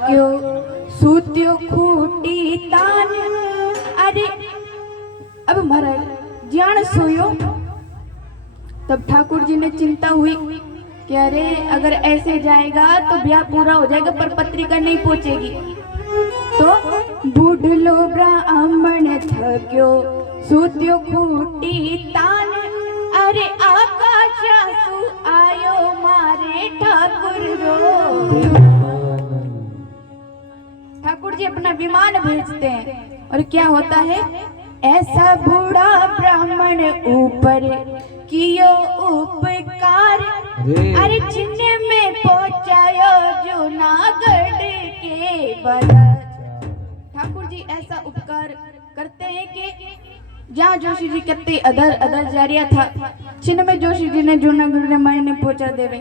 क्यों सूत्यो खूटी तान। अरे अब महाराज ज्ञान सोयो। तब ठाकुर जी ने चिंता हुई कि अरे अगर ऐसे जाएगा तो ब्याह पूरा हो जाएगा पर पत्रिका नहीं पहुंचेगी। तो बूढ़लो ब्राह्मण थक्यो सूत्यो खूटी तान। अरे आकाश आंसू आयो मारे ठाकुर रो। ठाकुर जी अपना विमान भेजते हैं और क्या होता है, ऐसा बूढ़ा ब्राह्मण ऊपर कियो उपकार। अरे चिन्ह में पहुंचायो जूनागढ़ के बाजार। ठाकुर जी ऐसा उपकार करते हैं कि जहाँ जोशी जी कहते अदर अदर जारिया था चिन्ह में जोशी जी ने जूनागढ़ ने पहुंचा देवे।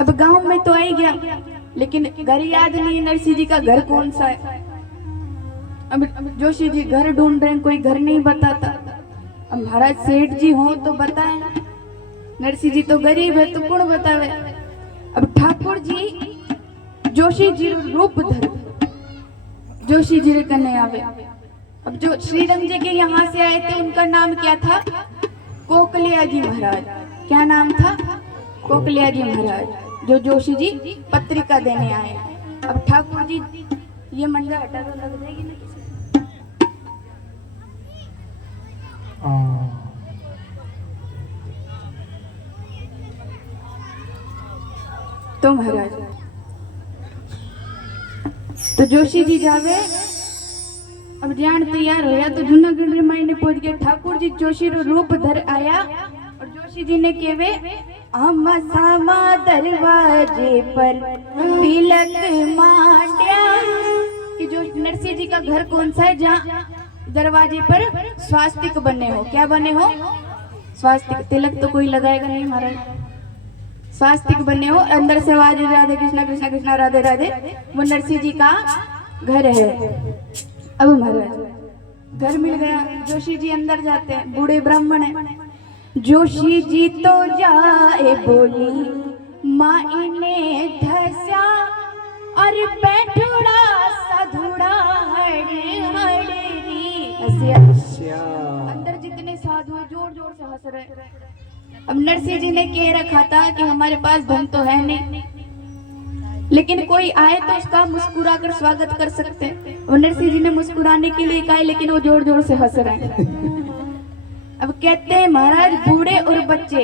अब गांव में तो आई गया लेकिन घर याद नहीं नरसिंह जी का घर कौन सा है। अब जोशी जी घर ढूंढ रहे हैं, कोई घर नहीं बताता। अब महाराज सेठ जी हो तो बताएं, नरसिंह जी तो गरीब है तो कौन बतावे। अब ठाकुर जी जोशी जी रूप धर जोशी जी कन्ने आवे। अब जो श्रीरंग जी के यहाँ से आए थे उनका नाम क्या था, कोकलिया जी महाराज। क्या नाम था, कोकलिया जी महाराज, जो जोशी जी पत्रिका देने आए। अब ठाकुर जी ये मंडा हटा तो लग जाएगी ना किसी। तो महाराज तो जोशी जी जावे। अब जान तैयार होया तो जूनागढ़ मायने पहुंच गए। ठाकुर जी जोशी रो रूप धर आया और जोशी जी ने केवे आमा सामा दरवाजे पर तिलक मांड्या। कि जो नरसिंह जी का घर कौन सा है जहाँ दरवाजे पर स्वास्तिक बने हो। क्या बने हो, स्वास्तिक। तिलक तो कोई लगाएगा नहीं महाराज, स्वास्तिक बने हो। अंदर से आवाज राधे कृष्णा कृष्णा कृष्णा राधे राधे, वो नरसिंह जी का घर है। अब महाराज घर मिल गया, जोशी जी अंदर जाते हैं, बूढ़े ब्राह्मण है। जोशी जी तो जाए बोली माँ इने धसा और बैठुड़ा साधुड़ा हड़े हड़े। अंदर जितने साधु है जोर जोर से हंस रहे। अब नरसिंह जी ने कह रखा था कि हमारे पास धन तो है नहीं लेकिन कोई आए तो उसका मुस्कुरा कर स्वागत कर सकते हैं। और नरसिंह जी ने मुस्कुराने के लिए कहा लेकिन वो जोर जोर से हंस रहे हैं। अब कहते हैं महाराज बूढ़े और बच्चे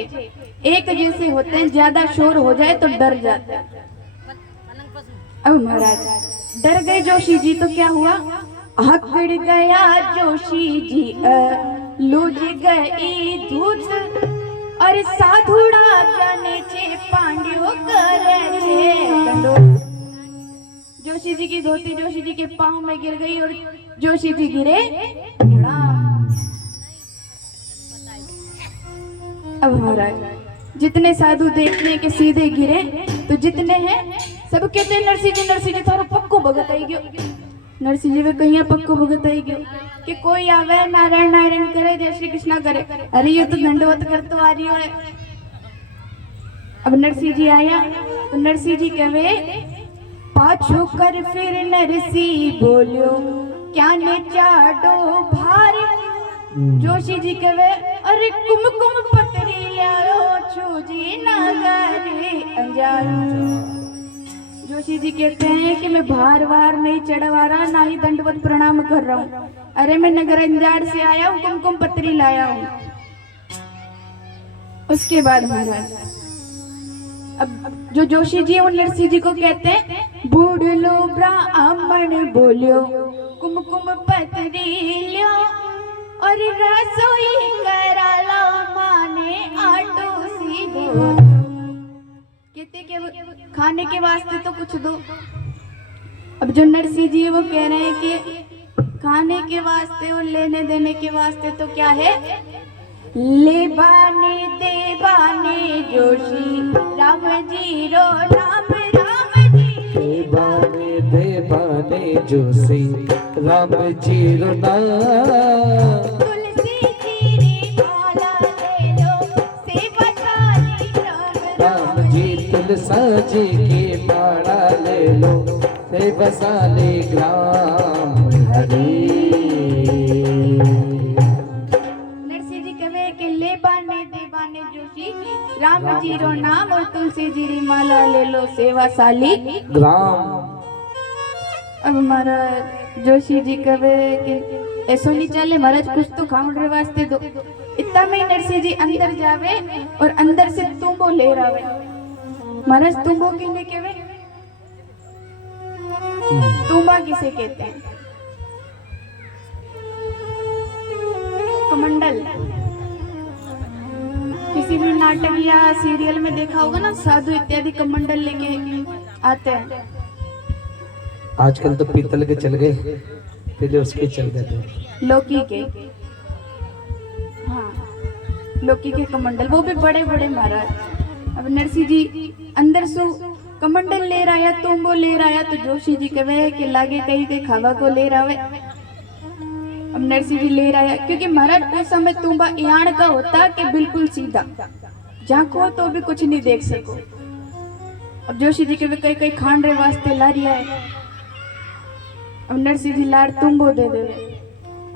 एक जैसे होते हैं, ज्यादा शोर हो जाए तो डर जाते हैं। अब महाराज डर गए जोशी जी तो क्या हुआ, आकड़ गया जोशी जी लूझ गई धूत और साधुड़ा जाने छे पांड्यो करे छे। जोशी जी की धोती जोशी जी के पांव में गिर गई और जोशी जी गिरे। अब महाराज जितने साधु देखने के सीधे गिरे तो जितने हैं सब कहते हैं नरसिंह जी थारो पक्को भगत आई गयो। नरसिंह जी वे कहीं पक्को भगत आई गयो कि कोई आवे नारायण नारायण करे जय श्री कृष्णा करे। अरे ये तो दंडवत कर तो आ रही है। अब नरसिंह जी आया तो नरसिंह जी कहे पाछू कर फिर नरसिंह बोलियो क्या ने चाडो भार। जोशी जी कहे अरे कुमकुम पतरी लाओ छूजी नगरी अंजार। जोशी जी कहते हैं कि मैं भार वार नहीं चढ़वा रहा, ना ही दंडवत प्रणाम कर रहा हूँ। अरे मैं नगर अंजार से आया हूँ, कुमकुम पत्री लाया हूँ। उसके बाद महाराज अब जो जोशी जी और नरसिंह जी को कहते हैं बूढ़लो ब्राह्मण बोलियो कुमकुम पत्री लियो और रसोई कराला माने आटो सी दो। कहते कि खाने के वास्ते तो कुछ दो। अब जो नरसिंह जी वो कह रहे हैं कि खाने के वास्ते और लेने देने के वास्ते तो क्या है, ले बाने दे बाने जोशी राम जी रो नाम राम जी। ले बाने दे बाने जोशी राम जी रो नाम। तुलसी जी रे माला ले लो सेवा सारी राम राम जी तुलसी साजी की माड़ा ले लो से बसा ले ग्राम हरी। नरसिंह जी कहे कि ले बाने दे बाने जोशी राम जी रो नाम और तुलसी जी री माला ले लो सेवा साली ग्राम। अब महाराज जोशी जी कहे कि ऐसो नहीं चले महाराज कुछ तो खाने वास्ते दो। इतना में नरसिंह जी अंदर जावे और अंदर से तुम्बो ले रावे। महाराज तुम्बो किने केवे? तुम्बा किसे कहते हैं? कमंडल। किसी भी नाटक या सीरियल में देखा होगा ना, साधु इत्यादि कमंडल लेके आते हैं। आजकल तो पीतल के चल गए, पहले उसके चल गए थे लौकी के। हाँ, लौकी के कमंडल, वो भी बड़े बड़े महाराज। अब नरसिंह जी अंदर सु कमंडल ले रहा है, तुम्बो ले रहा है, तो जोशी जी कहे कि लागे कहीं कहीं खावा को ले रहा है। अब नरसिंह जी ले रहा है क्योंकि महाराज उस समय तुम्बा यान का होता कि बिल्कुल सीधा, झांको तो भी कुछ नहीं देख सको। अब जोशी जी कहे कहीं कहीं खान रे वास्ते ला रिया है। अब नरसिंह जी लाड़ तुम्बो दे दे।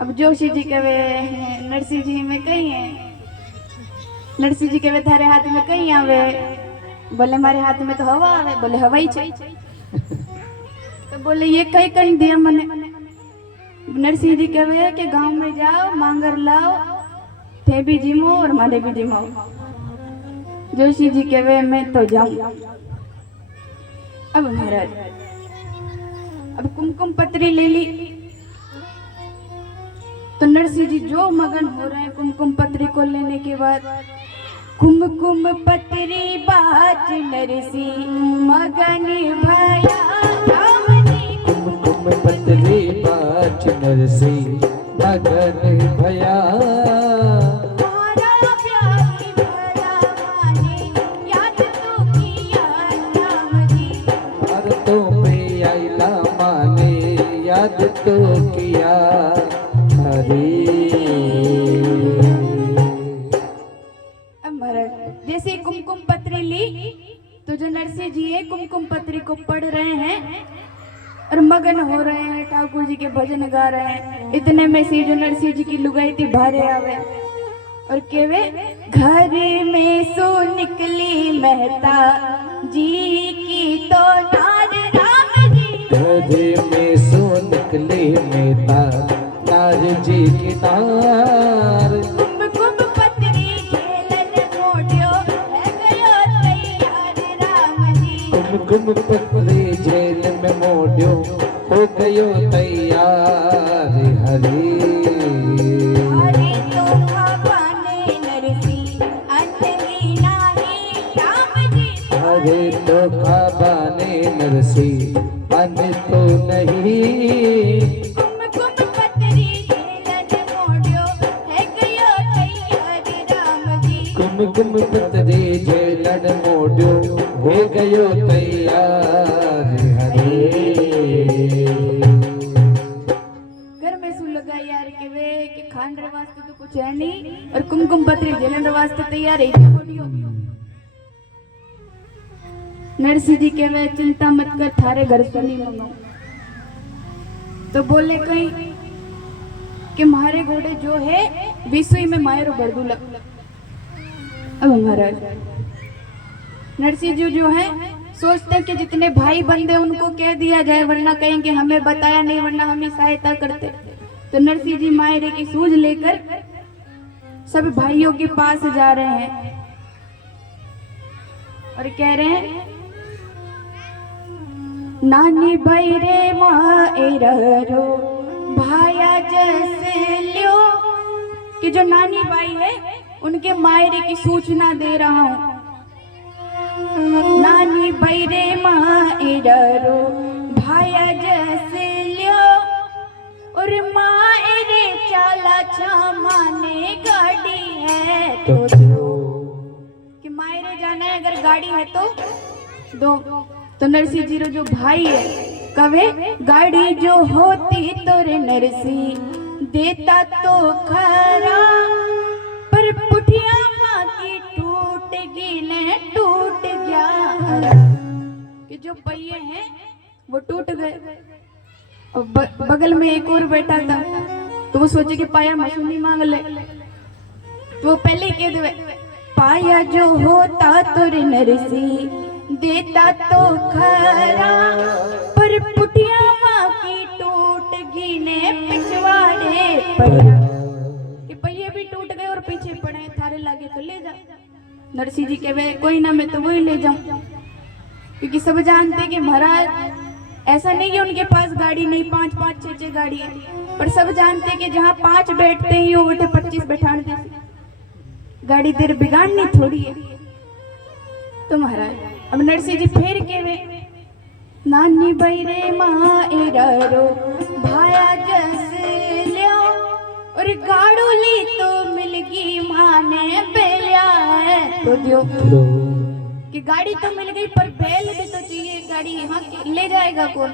अब जोशी जी कहे नरसिंह जी में कहीं है? नरसिंह जी कहे थारे हाथ में कहीं आवे? बोले हमारे हाथ में तो हवा आवे। बोले हवा ही चाहिए। तो बोले ये कहीं कहीं दिया मने। नरसिंह जी कहे कि गांव में जाओ, मांगर लाओ, थे भी जिमो और मारे भी जिमो। जोशी जी कहे मैं तो जाऊं। अब महाराज अब कुमकुम पत्री ले ली तो नरसिंह जी जो मगन हो रहे हैं कुमकुम पत्री को लेने के बाद। कुमकुम पत्री बाज नरसिंह मगन भया रामनी। कुमकुम पत्री बाज नरसिंह मगन भया। मारा प्यार भया माने याद तो किया राम जी। भारतों में आइला माने याद तो किया हरी। जैसे कुमकुम पत्री ली तो जो नरसिंह जी है कुमकुम पत्री को पढ़ रहे हैं और मगन हो रहे हैं, ठाकुर जी के भजन गा रहे हैं। इतने में से जो नरसिंह जी की लुगाई थी भारे आवे और केवे घर में सो निकली मेहता जी की तो नार राम जी। घर में सो निकली मेहता नार जी की नार। कुमकुम पत्री झेलन मोड़ियो है गयो तैयार राम जी। कुमकुम पत्री जेल में मोड़ियो हो गयो तैयार हरी। हरि तो खाने नरसिंह अंतही नाही राम जी। हरे तो खाबाने नरसिंह अन तो नहीं। कुमकुम पत्री झेलन मोड़ियो है गयो तैयार राम जी। कुमकुम पत्री जेलन मोड़ियो हो गयो तैयार हरे। घर में सु लगा यार के वे कि खान रे वास्ते तो कुछ है नहीं और कुमकुम पत्री झेलन रे वास्ते तैयार है मोड़ियो। नरसिंह जी के वे चिंता मत कर थारे घर से नहीं मंगाऊं। तो बोले कहीं कि मारे घोड़े जो है विसुई में मायरो बड़दू लग। अब महाराज नरसिंह जी जो है सोचते हैं कि जितने भाई बंदे उनको कह दिया जाए वरना कहेंगे हमें बताया नहीं वरना हमें सहायता करते। तो नरसिंह जी मायरे की सूझ लेकर सब भाइयों के पास जा रहे हैं और कह रहे हैं नानी भाई रे मायरो भाया जैसे लियो कि जो नानी भाई है उनके मायरे की सूचना दे रहा हूं। नानी भाई रे मायरो भाया जैसे लियो और मायरे चाला छामाने गाड़ी है तो दो। कि मायरे जाना है अगर गाड़ी है तो दो। तो नरसिंह जी जो भाई है कवे गाड़ी जो होती तो रे नरसिंह देता तो खरा पर पुठिया माँ की टूट गी ने टूट क्या कि जो पहिए हैं वो टूट गए और बगल में एक और बैठा था तो वो सोचे कि पाया मसूनी मांग ले तो वो पहले ही कह दे पाया जो होता तुर नरसी देता तो खरा पर पुटिया माँ की टूट गिने पिछवाड़े पर कि पहिए भी टूट गए और पीछे पड़े थारे लागे तो ले जा। नरसी जी के वे कोई ना मैं तो वही ले जाऊं क्योंकि सब जानते कि महाराज ऐसा नहीं कि उनके पास गाड़ी नहीं 5-5 6-6 गाड़ी है पर सब जानते कि जहाँ 5 बैठते ही वो बैठे 25 बैठाने देते गाड़ी देर बिगाड़नी थोड़ी है। तो महाराज अब नरसी जी फेर के वे नानी बैरे माँ एरारो भाया जस लियो और गाड़ूली तो मिलगी माँ ने बेलिया है तो दियो कि गाड़ी तो मिल गई पर बैल भी तो चाहिए गाड़ी यहाँ ले जाएगा कौन।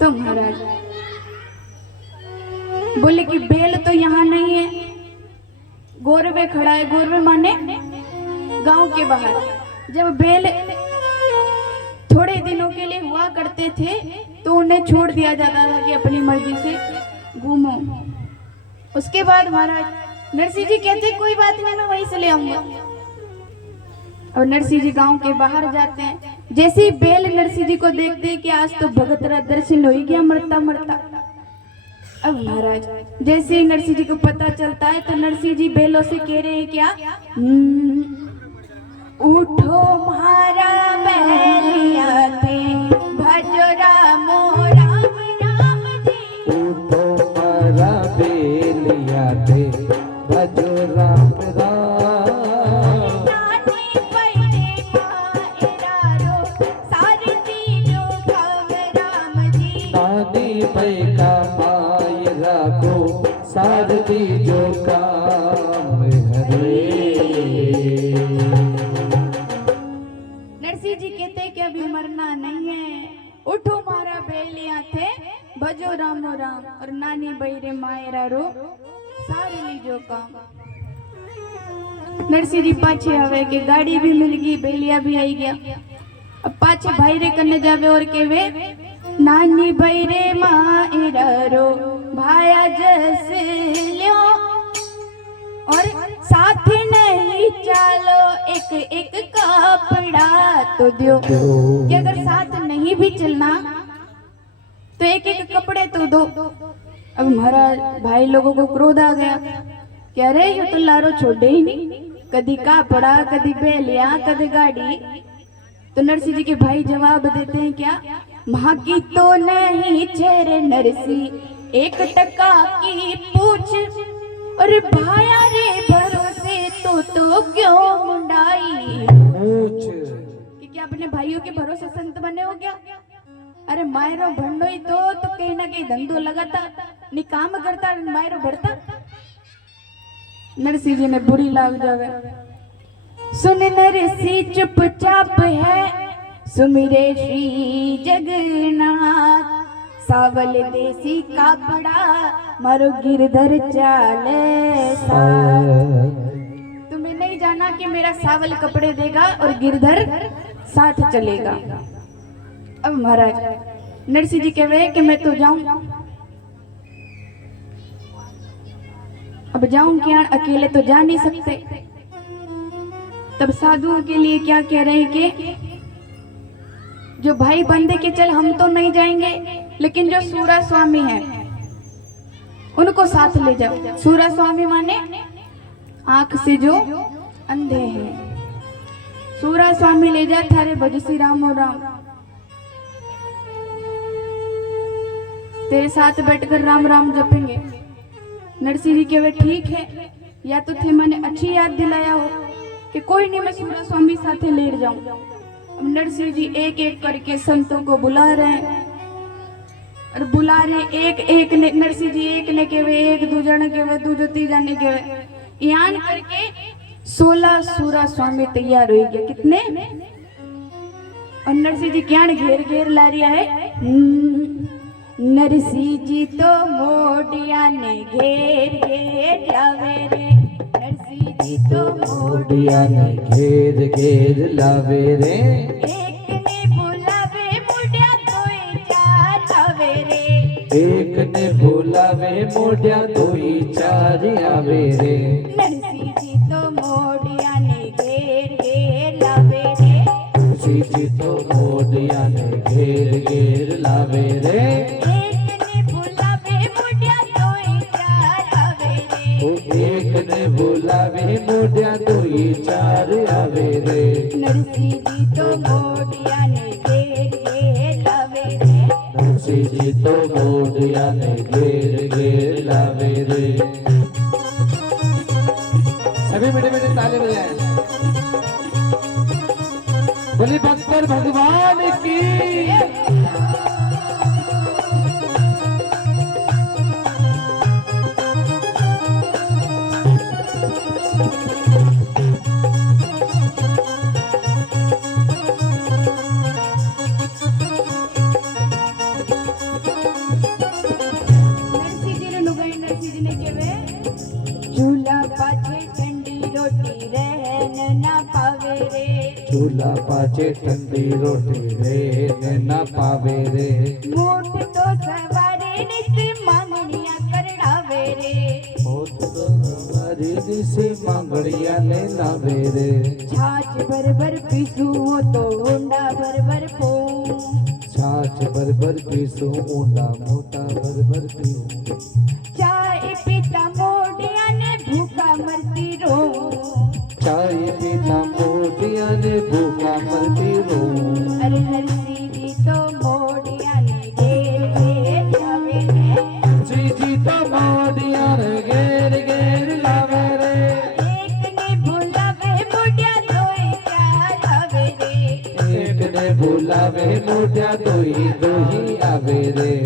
तो महाराज बोले कि बैल तो यहाँ नहीं है गोरवे खड़ा है गोरवे माने गांव के बाहर जब बैल थोड़े दिनों के लिए हुआ करते थे तो उन्हें छोड़ दिया जाता था कि अपनी मर्जी से घूमो। उसके बाद महाराज नरसी जी कहते कोई बात नहीं मैं वहीं से ले आऊंगा और नरसी जी गांव के बाहर जाते हैं। जैसे ही बैल नरसी जी को देखते हैं कि आज तो भगतरा दर्शन हो ही गया मरता मरता। अब महाराज जैसे ही नरसी जी को पता चलता है तो नरसी जी बैलों से कह रहे हैं क्या उठो मारा बैलिया थे भजो रामो राम राम जी उठो मारा बेलिया थे भजो राम राम का पाय राखो सारथी जो काम हरे। नरसी जी कहते कि अभी मरना नहीं है उठो मारा बेलिया थे भजो रामो राम और नानी बैरे मायरा रो सारे लीजो काम। नरसी जी पाछे आवे के गाड़ी भी मिल गई बेलिया भी आई गया। अब पाछे भाई रे करने जावे और केवे नानी बैरे मायरो भाया जस लियो और साथ नहीं चालो एक एक कपड़ा तो दियो कि अगर साथ नहीं भी चलना तो एक एक कपड़े तो दो। अब महाराज भाई लोगों को क्रोध आ गया कि अरे ये तो लारो छोड़े ही नहीं कदी कपड़ा कदी बेलिया कदी गाड़ी। तो नरसी जी के भाई जवाब देते हैं क्या माँ की तो नहीं छेरे नरसी 1 टका की पूछ और भाया रे भरोसे तो क्यों मुंडाई पूछ कि क्या अपने भाइयों के भरोसे संत बने हो क्या। अरे मायरो भंडो ही तो कहीं ना कहीं धंधो लगाता नहीं काम करता मायरो भरता। नरसी जी ने बुरी लाग जावे सुन नरसी चुपचाप है सुमिरे श्री जगन्नाथ सावल देसी कापड़ा मारो गिरधर चाले तुम्हें नहीं जाना कि मेरा सावल कपड़े देगा और गिरधर साथ चलेगा। अब महाराज नरसी जी कहे कि मैं तो जाऊं अब जाऊं क्या अकेले तो जा नहीं सकते। तब साधुओं के लिए क्या कह रहे हैं कि जो भाई बंदे के चल हम तो नहीं जाएंगे लेकिन जो सूरा स्वामी है उनको साथ ले जाओ। सूरा स्वामी माने आंख से जो अंधे हैं सूरा स्वामी ले जा थारे भजसी रामो राम तेरे साथ बैठकर राम राम जपेंगे। नरसी जी के वे ठीक है या तो थे मैंने अच्छी याद दिलाया हो कि कोई नहीं मैं सूरा स्वामी साथे लेट जाऊं। अब नरसी जी एक एक करके संतों को बुला रहे हैं और बुला रहे एक एक ने नरसी जी एक ने के वे एक दूजन के वे दूजो तीजाने के वे यान करके 16 सूरा स्वामी तैयार हो गया। कितने और नरसी जी क्या घेर घेर ला रिया है नरसी जी तो मोडिया ने घेर घेर लावे रे नरसी जी तो मोडिया ने घेर घेर लावे रे। एक ने बुलावे मोडिया तोई चार आवे रे। एक ने बुलावे मोडिया तोई चार आवे रे। नरसी जी तो मोडिया ने घेर घेर लावे रे। नरसी जी तो मोडिया ने घेर घेर लावे रे। एक ने बुलावे मोडिया तोई चार आवे रे। नरसी जी तो मोडिया ने घेर घेर लावे रे। नरसी जी तो मोडिया ने घेर घेर लावे रे। सभी मीठे मीठे ताले बजाएं। बोली भक्तर भगवान की। झूला पाछे ठंडी रोटी रहन ना पावे रे। झूला पाछे ठंडी रोटी रहन ना पावे रे। मोट तो सवारे नित मांगड़िया करड़ावे रे। मोट तो सवारे नित मांगड़िया ने लावे रे। छाछ भर भर पीसू तो ऊंडा भर भर पोऊं। छाछ भर भर पीसू ऊंडा मोटा भर भर पीऊं। चाय पीता मोडिया ने भूखा मरती रो। चाय पीता मोडिया ने भूखा मरती रो। अरे नरसी जी तो मोडिया ने घेर घेर लावे रे। नरसी जी तो मोडिया ने घेर घेर लावे रे। एक ने बुलावे मोडिया तोई चार आवे रे। एक ने बुलावे मोडिया तोई दो ही आवे रे।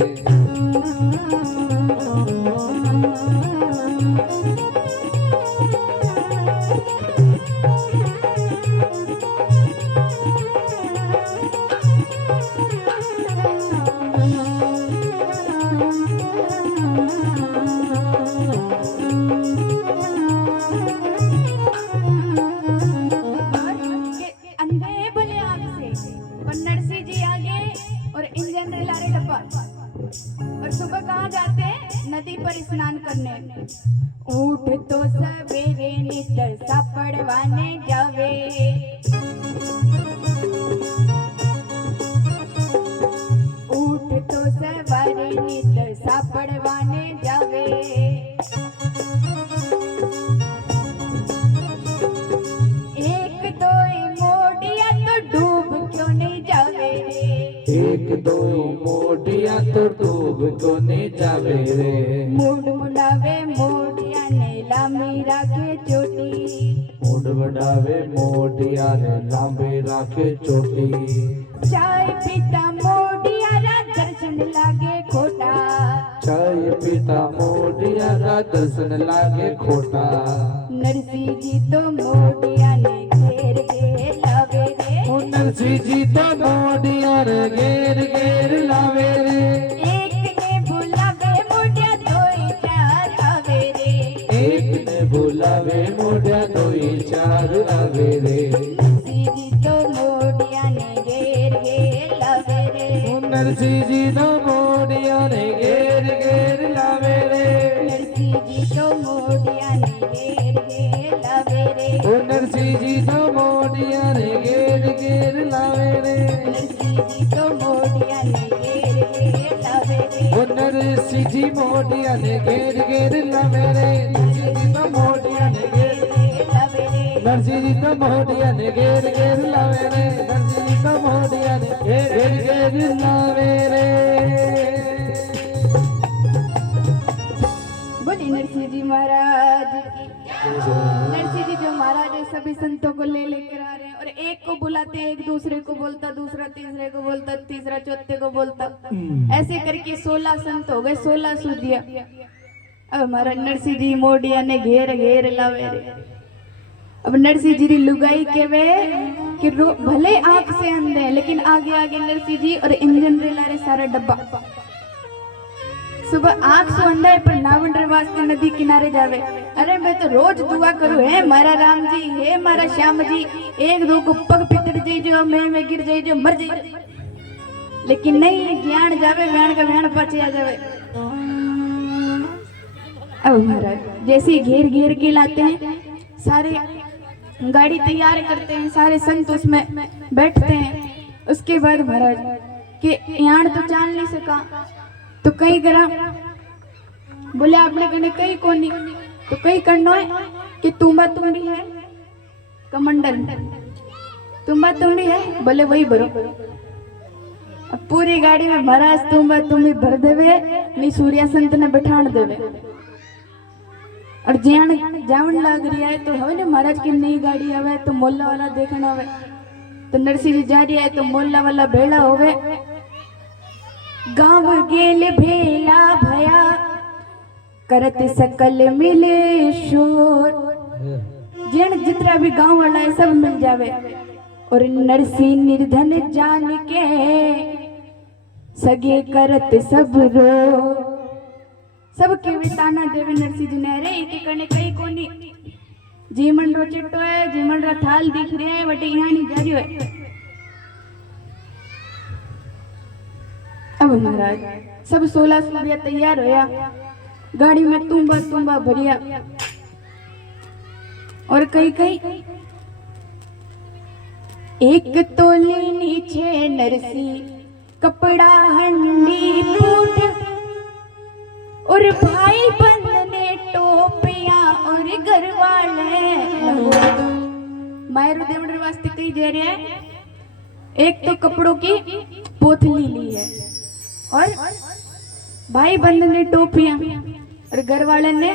अंधे भले आग से पर नरसी जी आगे और इंजन लारे डब्बा। और सुबह कहाँ जाते? नदी पर स्नान करने। उठ तो सवेरे नित सापड़वाने जावे। उठ तो सवारे नित सापड़वाने जावे। एक दो मोडिया तो डूब क्यों नहीं जावे रे। एक दो मोडिया तो डूब क्यों नहीं जावे रे। मूड मुंडावे मोडिया ने लांबी राखे चोटी। मूड बढ़ावे मोडिया ने लांबी राखे चोटी। चाय पीता मोडिया रा दर्शन लागे खोटा। चाय पीता मोडिया रा दर्शन लागे खोटा। नरसी जी तो मोडिया ने घेर घेर लावे रे। नरसी जी तो मोडिया ने घेर घेर लावे रे। एक ने बुलावे मोडिया तोई चार आवे रे। एक ने बुलावे मोडिया तोई चार आवे रे। नरसी जी तो मोडिया ने घेर घेर लावे रे। नरसी जी तो मोडिया ने घेर घेर लावे रे। नरसी जी तो मोडिया ने घेर घेर लावे रे। नरसी जी तो मोडिया ने घेर घेर लावे रे। नरसी जी तो मोडिया ने घेर घेर लावे रे। नरसी जी मोडिया ने घेर घेर लावे रे। नरसी जी तो मोडिया ने घेर लावे रे। नरसी जी तो मोडिया ने घेर घेर लावे रे। नरसी जी तो मोडिया ने घेर घेर लावे रे। बोली नरसिंह जी महाराज की। नरसिंह जी जो महाराज है सभी संतों को ले लेकर आ रहे हैं और एक को बुलाते हैं, एक दूसरे को बोलता, दूसरा तीसरे को बोलता, तीसरा चौथे को बोलता। ऐसे करके 16 संत हो गए, 16 सूदिया। अब हमारा नरसिंह जी मोडिया ने घेर घेर लावे रे। अब नरसिंह जी लुगाई के वे कि भले आंख से अंधे हैं लेकिन आगे आगे नरसिंह जी और इंजन रे लारे सारा डब्बा। सुबह आंख से अंधा है पर नावन रे वास्ते नदी किनारे जावे। अरे मैं तो रोज दुआ करूं, है मारा राम जी, है मारा श्याम जी, एक दो को पग पिकड़ जाई जो मैं गिर जाई जो मर जाई, लेकिन नहीं, ज्ञान जावे व्याण का व्याण पाचे आ जावे। अब महाराज जैसे घेर घेर के लाते हैं, सारे गाड़ी तैयार करते हैं, सारे संत उसमें बैठते हैं। उसके बाद महाराज के यान तो चाल नहीं सका, तो कई करा, बोले आपने कहने कई कोनी, तो कई करना है कि तुम्बा तुम्बी है कमंडल, तुम्बा तुम्बी है, बोले वही भरो। अब पूरी गाड़ी में महाराज तुम्बा तुम्बी भर देवे, नहीं सूर्या संत ने बैठाण देवे। और ज्यान जावन लाग रही है तो हवे ने महाराज की नई गाड़ी आवे तो मोल्ला वाला देखना आवे, तो नरसिंह जी जा रही है तो मोल्ला वाला भेड़ा होवे। गांव गेल भेला भया करत सकल मिले शोर, जिन जितना भी गांव वाला है सब मिल जावे। और नरसिंह निर्धन जान के सगे करत सब रो, सबके वे ताना देवे नरसिंह जी ने, अरे इके करने कई कोनी, जीमन रो चिट्टो है, जीमन रा थाल दिख रहे है, बटे यहाँ नहीं जा रही है। अब महाराज सब 16 सूर्य तैयार होया, गाड़ी में तुम्बा तुम्बा भरिया, और कई कई एक तोली नीचे नरसी कपड़ा हंडी फूट, और भाई बंद ने टोपिया और घर वाले मायरू देवड़ वास्ते कई दे रहे हैं। एक तो कपड़ों की पोथली ली है, और भाई बंद ने टोपियां, और घर वाले ने